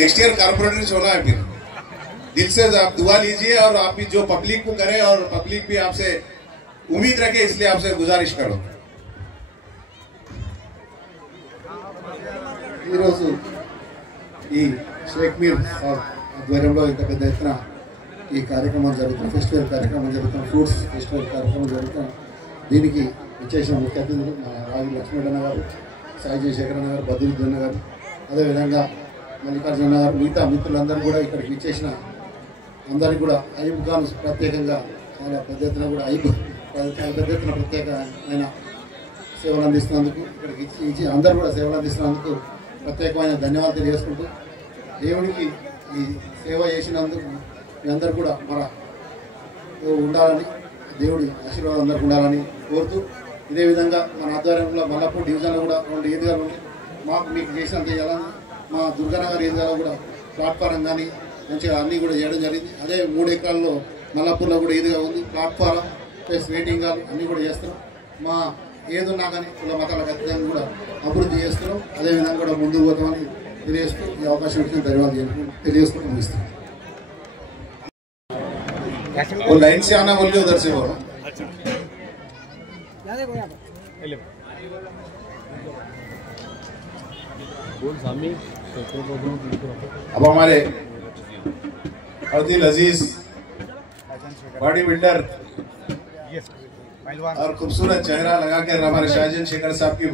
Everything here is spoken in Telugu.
नेक्स्ट ईयर कारपोरेटर होना है। फिर दिल से आप दुआ लीजिए और आप भी जो पब्लिक को करे और पब्लिक भी आपसे उम्मीद रखे, इसलिए आपसे गुजारिश करो। शेख मीर ఆధ్వర్యంలో ఇంత పెద్ద ఎత్తున ఈ కార్యక్రమం జరుగుతుంది, ఫెస్టివల్ కార్యక్రమం జరుగుతుంది, ఫ్రూట్స్ ఫెస్టివల్ కార్యక్రమం జరుగుతుంది. దీనికి ఇచ్చేసిన ముఖ్య అతిథులు మన రాజు లక్ష్మీడన్న గారు, సాయి జయశేఖరన్న గారు, బద్రుద్దన్న గారు, అదేవిధంగా మల్లికార్జున గారు, మిగతా మిత్రులందరూ కూడా ఇక్కడికి ఇచ్చేసిన అందరికీ కూడా అయ్యూబ్ ఖాన్ ప్రత్యేకంగా చాలా పెద్ద ఎత్తున కూడా చాలా పెద్ద ఎత్తున ప్రత్యేకమైన సేవలు అందిస్తున్నందుకు, ఇక్కడికి ఇచ్చి అందరూ కూడా సేవలు అందిస్తున్నందుకు ప్రత్యేకమైన ధన్యవాదాలు తెలియజేసుకుంటూ, దేవుడికి ఈ సేవ చేసినందుకు మీ అందరూ కూడా మన ఉండాలని, దేవుడి ఆశీర్వాదం అందరికీ ఉండాలని కోరుతూ, ఇదే విధంగా మన ఆధ్వర్యంలో మల్లాపూర్ డివిజన్లో కూడా 2 ఈద్గాలు ఉన్నాయి. మాకు మీకు చేసినంత చేయాలని మా దుర్గానగర్ ఈద్గాలో కూడా ప్లాట్ఫారం కానీ మంచిగా అన్నీ కూడా చేయడం జరిగింది. అదే 3 ఎకరాల్లో మల్లాపూర్లో కూడా ఈద్గా ఉంది, ప్లాట్ఫారం ప్లస్ వెయిటింగ్ హాల్ అన్నీ కూడా చేస్తున్నాం. మా ఏదున్నా కానీ కుల మతాల ఖచ్చితంగా కూడా అభివృద్ధి చేస్తున్నాం. అదేవిధంగా కూడా ముందుకు పోతామని తెలియజేస్తూ ఈ అవకాశం ఇచ్చిన ధన్యవాదాలు తెలియజేసుకుంటూ ముగిస్తాం. वो लाइन से आना बोल के उधर से बोलो। अब हमारे अब्दुल अजीज बॉडी बिल्डर और खूबसूरत चेहरा लगाकर हमारे शाहजहां शेखर साहब की